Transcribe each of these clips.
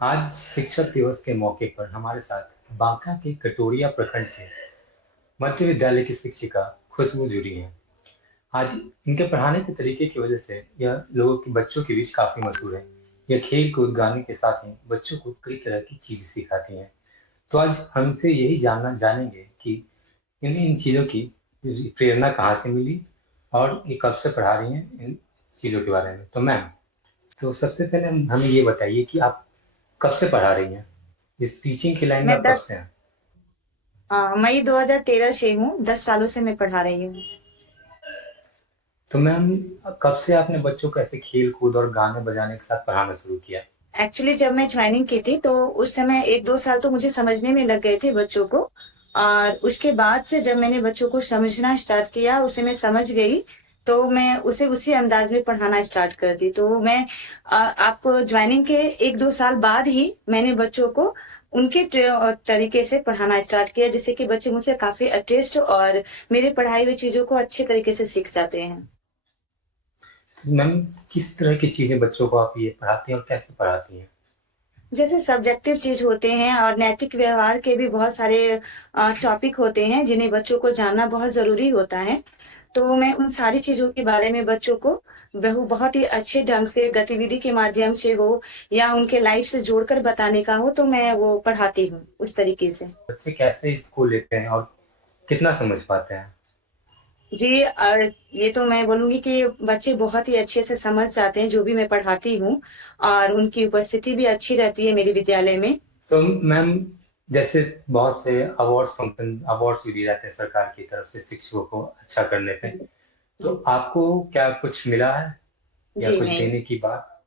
आज शिक्षक दिवस के मौके पर हमारे साथ बांका के कटोरिया प्रखंड के मध्य विद्यालय की शिक्षिका खुशबू जुड़ी हैं। आज इनके पढ़ाने के तरीके की वजह से यह लोगों के बच्चों के बीच काफी मशहूर है। यह खेल कूद गाने के साथ ही बच्चों को कई तरह की चीजें सिखाती हैं। तो आज हमसे यही जानना जानेंगे कि इन्हें इन चीजों की प्रेरणा कहाँ से मिली और ये कब से पढ़ा रही हैं इन चीजों के बारे में। तो मैम, तो सबसे पहले हमें ये बताइए कि आप कब से पढ़ा रही हैं, इस टीचिंग की लाइन में मैं आप कब से हैं? मई 2013 से हूँ। 10 सालों से मैं पढ़ा रही हूँ। तो मैम, कब से आपने बच्चों को ऐसे खेल कूद और गाने बजाने के साथ पढ़ाना शुरू किया? एक्चुअली जब मैं ज्वाइनिंग की थी तो उस समय 1-2 साल तो मुझे समझने में लग गए थे बच्चों को। और उसके बाद से जब मैंने बच्चों को समझना स्टार्ट किया, उसे मैं समझ गई, तो मैं उसे उसी अंदाज में पढ़ाना स्टार्ट कर दी। तो मैं आप ज्वाइनिंग के 1-2 साल बाद ही मैंने बच्चों को उनके तरीके से पढ़ाना स्टार्ट किया, जिससे कि बच्चे मुझसे काफी अटेस्ट और मेरे पढ़ाई हुई चीजों को अच्छे तरीके से सीख जाते हैं। तो मैम, किस तरह की चीजें बच्चों को आप ये पढ़ाती हैं और कैसे पढ़ाती हैं? जैसे सब्जेक्टिव चीज होते हैं और नैतिक व्यवहार के भी बहुत सारे टॉपिक होते हैं जिन्हें बच्चों को जानना बहुत जरूरी होता है। तो मैं उन सारी चीजों के बारे में बच्चों को बहुत ही अच्छे ढंग से गतिविधि के माध्यम से हो या उनके लाइफ से जोड़कर बताने का हो, तो मैं वो पढ़ाती हूँ उस तरीके से। बच्चे कैसे इसको लेते हैं और कितना समझ पाते हैं? जी, ये तो मैं बोलूंगी कि बच्चे बहुत ही अच्छे से समझ जाते हैं जो भी मैं पढ़ाती हूँ, और उनकी उपस्थिति भी अच्छी रहती है मेरे विद्यालय में। तो मैम, जैसे बहुत से अवार्ड्स भी दिए जाते हैं सरकार की तरफ से शिक्षकों को अच्छा करने पे। तो जी। आपको क्या कुछ मिला है या जी कुछ नहीं। देने की बात?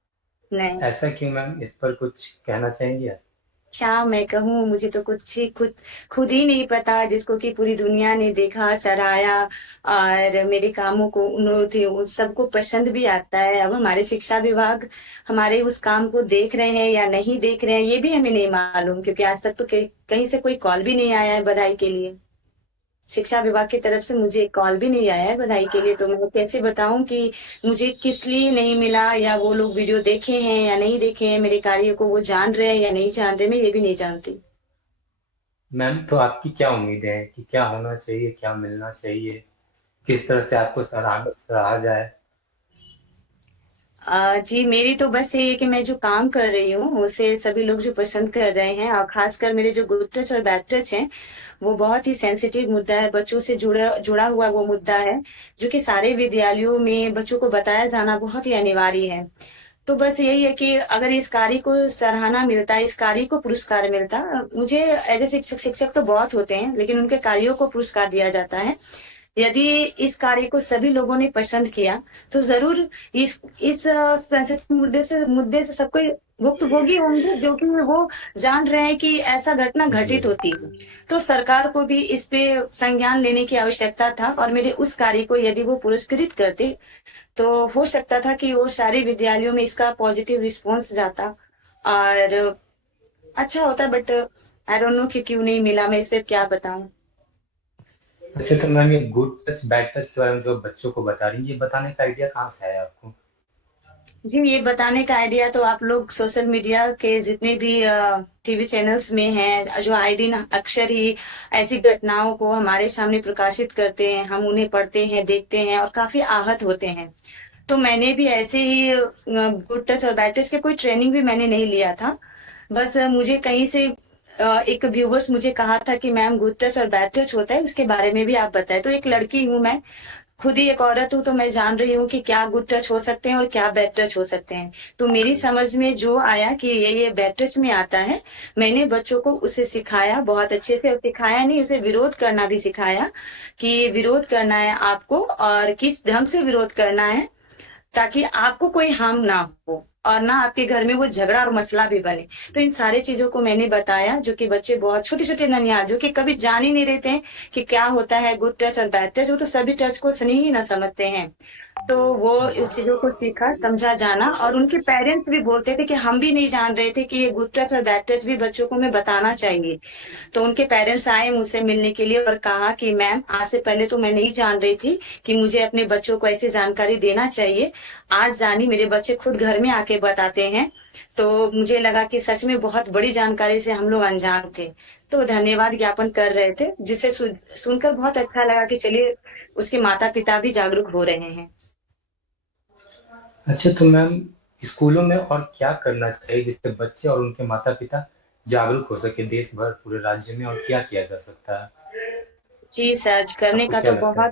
नहीं। ऐसा क्यों मैम, इस पर कुछ कहना चाहेंगे आप? क्या मैं कहूँ, मुझे तो कुछ ही खुद खुद ही नहीं पता, जिसको कि पूरी दुनिया ने देखा, सराहा और मेरे कामों को उन्होंने उन सबको पसंद भी आता है। अब हमारे शिक्षा विभाग हमारे उस काम को देख रहे हैं या नहीं देख रहे हैं, ये भी हमें नहीं मालूम, क्योंकि आज तक तो कहीं से कोई कॉल भी नहीं आया है बधाई के लिए। शिक्षा विभाग की तरफ से मुझे एक कॉल भी नहीं आया है बधाई के लिए, तो मैं कैसे बताऊं कि मुझे किस लिए नहीं मिला, या वो लोग वीडियो देखे हैं या नहीं देखे हैं, मेरे कार्य को वो जान रहे हैं या नहीं जान रहे, मैं ये भी नहीं जानती। मैम, तो आपकी क्या उम्मीदें हैं कि क्या होना चाहिए, क्या मिलना चाहिए, किस तरह से आपको सराहा जाए? जी, मेरी तो बस यही है कि मैं जो काम कर रही हूँ उसे सभी लोग जो पसंद कर रहे हैं, और खासकर मेरे जो गुड टच और बैड टच हैं, वो बहुत ही सेंसिटिव मुद्दा है, बच्चों से जुड़ा जुड़ा हुआ वो मुद्दा है, जो कि सारे विद्यालयों में बच्चों को बताया जाना बहुत ही अनिवार्य है। तो बस यही है कि अगर इस कार्य को सराहना मिलता, इस कार्य को पुरस्कार मिलता, मुझे एज ए शिक्षक, शिक्षक तो बहुत होते हैं लेकिन उनके कार्यों को पुरस्कार दिया जाता है। यदि इस कार्य को सभी लोगों ने पसंद किया, तो जरूर इस sensitive मुद्दे से सबको भुक्तभोगी होंगे, जो कि वो जान रहे हैं कि ऐसा घटना जी। घटित होती है। तो सरकार को भी इस पे संज्ञान लेने की आवश्यकता था, और मेरे उस कार्य को यदि वो पुरस्कृत करते, तो हो सकता था कि वो सारे विद्यालयों में इसका पॉजिटिव रिस्पॉन्स जाता और अच्छा होता। बट आई डोंट नो कि क्यों नहीं मिला, मैं इस पे क्या बताऊं। अच्छा, तो मैम, ये गुड टच बैड टच के बारे में जो बच्चों को बता रही है, ये बताने का आइडिया कहाँ से आया आपको? जी, ये बताने का आइडिया तो आप लोग सोशल मीडिया के जितने भी टीवी चैनल्स में हैं, जो आए दिन अक्सर ही ऐसी घटनाओं को हमारे सामने प्रकाशित करते हैं, हम उन्हें पढ़ते हैं, देखते हैं और काफी आहत होते हैं। तो मैंने भी ऐसे ही गुड टच और बैड टच के कोई ट्रेनिंग भी मैंने नहीं लिया था। बस मुझे कहीं से एक व्यूवर्स मुझे कहा था कि मैम, गुड टच और बैड टच होता है, उसके बारे में भी आप बताएं। तो एक लड़की हूँ मैं, खुद ही एक औरत हूँ, तो मैं जान रही हूँ कि क्या गुड टच हो सकते हैं और क्या बैड टच हो सकते हैं। तो मेरी समझ में जो आया कि ये बैड टच में आता है, मैंने बच्चों को उसे सिखाया बहुत अच्छे से, और सिखाया नहीं, उसे विरोध करना भी सिखाया कि विरोध करना है आपको और किस ढंग से विरोध करना है, ताकि आपको कोई हार्म ना हो और ना आपके घर में वो झगड़ा और मसला भी बने। तो इन सारे चीजों को मैंने बताया, जो कि बच्चे बहुत छोटे छोटे ननिहाल, जो कि कभी जान ही नहीं रहते हैं कि क्या होता है गुड टच और बैड टच, वो तो सभी टच को स्नेह ही ना समझते हैं। तो वो इस चीजों को सीखा, समझा जाना, और उनके पेरेंट्स भी बोलते थे कि हम भी नहीं जान रहे थे कि ये गुड टच और बैड टच भी बच्चों को हमें बताना चाहिए। तो उनके पेरेंट्स आए मुझसे मिलने के लिए और कहा कि मैम, आज से पहले तो मैं नहीं जान रही थी कि मुझे अपने बच्चों को ऐसी जानकारी देना चाहिए। आज जानी, मेरे बच्चे खुद घर में आके बताते हैं तो मुझे लगा कि सच में बहुत बड़ी जानकारी से हम लोग अनजान थे। तो धन्यवाद ज्ञापन कर रहे थे, जिसे सुनकर बहुत अच्छा लगा कि चलिए उसके माता पिता भी जागरूक हो रहे हैं। अच्छा, तो मैम स्कूलों में और क्या करना चाहिए जिससे बच्चे और उनके माता पिता जागरूक हो सके देश भर, पूरे राज्य में, और क्या किया जा सकता है? जी सर, आपको क्या लगता है?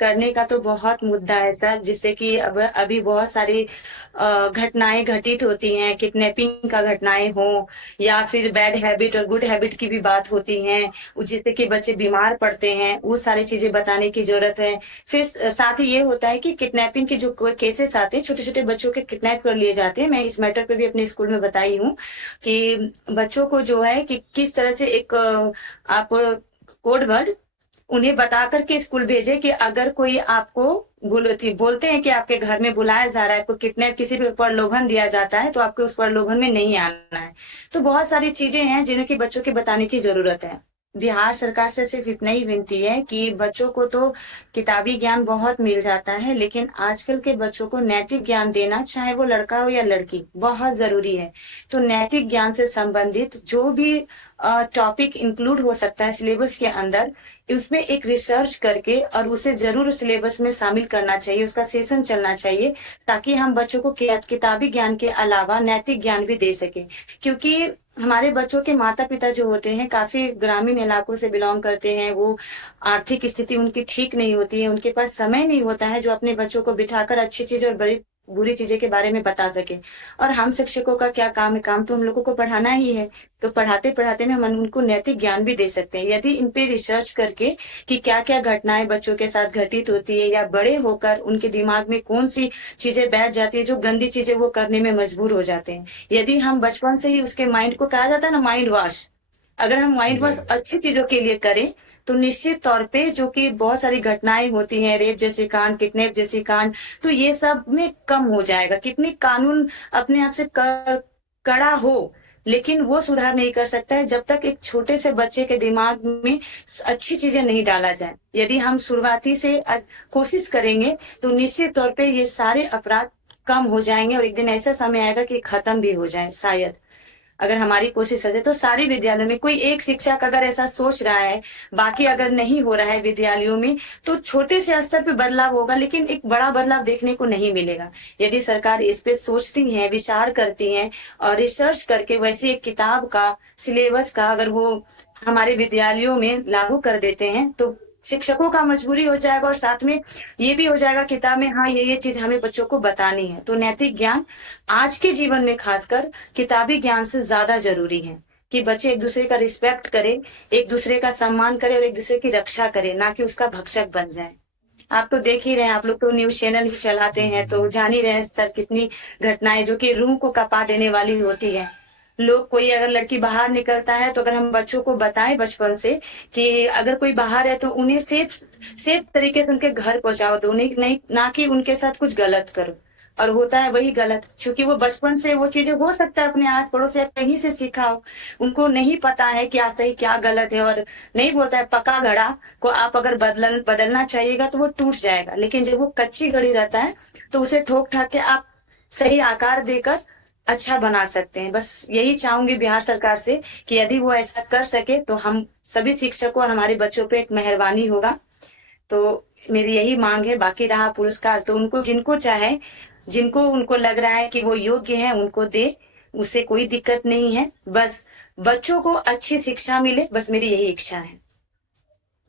करने का तो बहुत मुद्दा है सर, जिससे कि अब अभी बहुत सारी घटनाएं घटित होती हैं, किडनैपिंग का घटनाएं हो या फिर बैड हैबिट और गुड हैबिट की भी बात होती हैं, जिससे कि बच्चे बीमार पड़ते हैं, वो सारी चीजें बताने की जरूरत है। फिर साथ ही ये होता है कि किडनैपिंग के जो कोई केसेस आते हैं, छोटे छोटे बच्चों के किडनैप कर लिए जाते हैं। मैं इस मैटर पे भी अपने स्कूल में बताई हूँ कि बच्चों को जो है कि किस तरह से एक आप कोड वर्ड उन्हें बता करके स्कूल भेजे कि अगर कोई आपको बोलते हैं कि आपके घर में बुलाया जा रहा है, आपको किडनैप किसी भी प्रलोभन दिया जाता है, तो आपको उस प्रलोभन में नहीं आना है। तो बहुत सारी चीजें हैं जिन्हें कि बच्चों के बताने की जरूरत है। बिहार सरकार से सिर्फ इतना ही विनती है कि बच्चों को तो किताबी ज्ञान बहुत मिल जाता है, लेकिन आजकल के बच्चों को नैतिक ज्ञान देना, चाहे वो लड़का हो या लड़की, बहुत जरूरी है। तो नैतिक ज्ञान से संबंधित जो भी टॉपिक इंक्लूड हो सकता है सिलेबस के अंदर, उसमें एक रिसर्च करके और उसे जरूर सिलेबस में शामिल करना चाहिए, उसका सेशन चलना चाहिए, ताकि हम बच्चों को किताबी ज्ञान के अलावा नैतिक ज्ञान भी दे सके। क्योंकि हमारे बच्चों के माता पिता जो होते हैं काफी ग्रामीण इलाकों से बिलोंग करते हैं, वो आर्थिक स्थिति उनकी ठीक नहीं होती है, उनके पास समय नहीं होता है जो अपने बच्चों को बिठाकर अच्छी चीज और बड़ी बुरी चीजें के बारे में बता सके। और हम शिक्षकों का क्या काम है? काम तो हम लोगों को पढ़ाना ही है। तो पढ़ाते पढ़ाते में हम उनको नैतिक ज्ञान भी दे सकते हैं, यदि इन पे रिसर्च करके कि क्या क्या घटनाएं बच्चों के साथ घटित होती है, या बड़े होकर उनके दिमाग में कौन सी चीजें बैठ जाती है जो गंदी चीजें वो करने में मजबूर हो जाते हैं। यदि हम बचपन से ही उसके माइंड को, कहा जाता है ना माइंड वॉश, अगर हम माइंड जी। वॉश अच्छी चीजों के लिए करें, तो निश्चित तौर पे जो कि बहुत सारी घटनाएं होती हैं, रेप जैसे कांड, किडनैप जैसे कांड, तो ये सब में कम हो जाएगा। कितनी कानून अपने आप से कड़ा हो, लेकिन वो सुधार नहीं कर सकता है जब तक एक छोटे से बच्चे के दिमाग में अच्छी चीजें नहीं डाला जाए। यदि हम शुरुआती से कोशिश करेंगे तो निश्चित तौर पे ये सारे अपराध कम हो जाएंगे, और एक दिन ऐसा समय आएगा कि खत्म भी हो जाए शायद, अगर हमारी कोशिश है। तो सारे विद्यालयों में कोई एक शिक्षक अगर ऐसा सोच रहा है, बाकी अगर नहीं हो रहा है विद्यालयों में, तो छोटे से स्तर पे बदलाव होगा, लेकिन एक बड़ा बदलाव देखने को नहीं मिलेगा। यदि सरकार इस पे सोचती है, विचार करती है और रिसर्च करके वैसे एक किताब का, सिलेबस का अगर वो हमारे विद्यालयों में लागू कर देते हैं, तो शिक्षकों का मजबूरी हो जाएगा और साथ में ये भी हो जाएगा किताब में, हाँ ये चीज हमें बच्चों को बतानी है। तो नैतिक ज्ञान आज के जीवन में खासकर किताबी ज्ञान से ज्यादा जरूरी है, कि बच्चे एक दूसरे का रिस्पेक्ट करें, एक दूसरे का सम्मान करें और एक दूसरे की रक्षा करें, ना कि उसका भक्षक बन जाए। आप तो देख ही रहे हैं, आप लोग तो न्यूज चैनल ही चलाते हैं, तो जान ही रहे हैं सर कितनी घटनाएं जो कि रूह को कपा देने वाली होती है। लोग, कोई अगर लड़की बाहर निकलता है, तो अगर हम बच्चों को बताएं बचपन से कि अगर कोई बाहर है तो उन्हें सेफ सेफ तरीके से उनके घर पहुंचाओ, दो उन्हें नहीं, ना कि उनके साथ कुछ गलत करो। और होता है वही गलत, क्योंकि वो बचपन से वो चीजें हो सकता है अपने आस पड़ोस या कहीं से सीखा हो, उनको नहीं पता है क्या सही क्या गलत है। और नहीं बोलता है पक्का घड़ा को आप अगर बदलना चाहिएगा तो वो टूट जाएगा, लेकिन जब वो कच्ची घड़ी रहता है तो उसे ठोक ठाक के आप सही आकार देकर अच्छा बना सकते हैं। बस यही चाहूंगी बिहार सरकार से कि यदि वो ऐसा कर सके तो हम सभी शिक्षकों और हमारे बच्चों पे एक मेहरबानी होगा। तो मेरी यही मांग है। बाकी रहा पुरस्कार तो उनको जिनको चाहे, जिनको उनको लग रहा है कि वो योग्य है, उनको दे, उससे कोई दिक्कत नहीं है। बस बच्चों को अच्छी शिक्षा मिले, बस मेरी यही इच्छा है।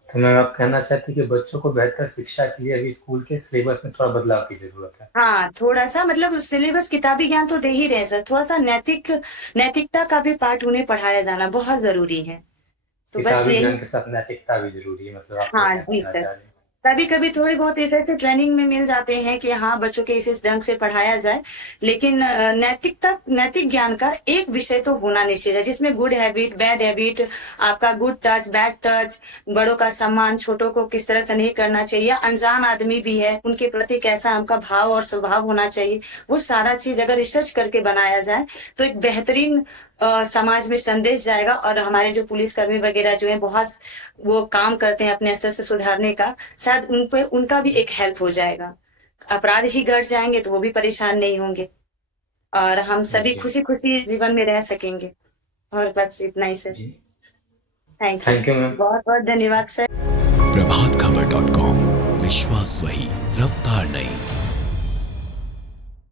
तो मैम आप कहना चाहते हैं कि बच्चों को बेहतर शिक्षा के लिए अभी स्कूल के सिलेबस में थोड़ा बदलाव की जरूरत है? हाँ, थोड़ा सा मतलब सिलेबस किताबी ज्ञान तो दे ही रहे सर, थोड़ा सा नैतिकता का भी पाठ उन्हें पढ़ाया जाना बहुत जरूरी है। तो बस किताबी यही। ज्ञान के साथ नैतिकता भी जरूरी है, मतलब आप ये हाँ जी कहना सर, चाह रहे हैं? कभी कभी थोड़ी बहुत ऐसे ऐसे ट्रेनिंग में मिल जाते हैं कि हाँ बच्चों के इस ढंग से पढ़ाया जाए, लेकिन नैतिक ज्ञान का एक विषय तो होना निश्चित है, जिसमें गुड हैबिट, बैड हैबिट, आपका गुड टच, बैड टच, बड़ों का सम्मान, छोटों को किस तरह से नहीं करना चाहिए, अनजान आदमी भी है उनके प्रति कैसा हमका भाव और स्वभाव होना चाहिए, वो सारा चीज अगर रिसर्च करके बनाया जाए तो एक बेहतरीन समाज में संदेश जाएगा। और हमारे जो पुलिसकर्मी वगैरह जो है बहुत वो काम करते हैं अपने स्तर से सुधारने का, शायद उन पे उनका भी एक हेल्प हो जाएगा। अपराध ही घट जाएंगे तो वो भी परेशान नहीं होंगे। और हम सभी जी खुशी खुशी जीवन में रह सकेंगे। और बस इतना ही सर। जी। Thank you. Thank you ma'am. बहुत बहुत धन्यवाद सर। प्रभात खबर .com, विश्वास वही, रफ्तार नहीं।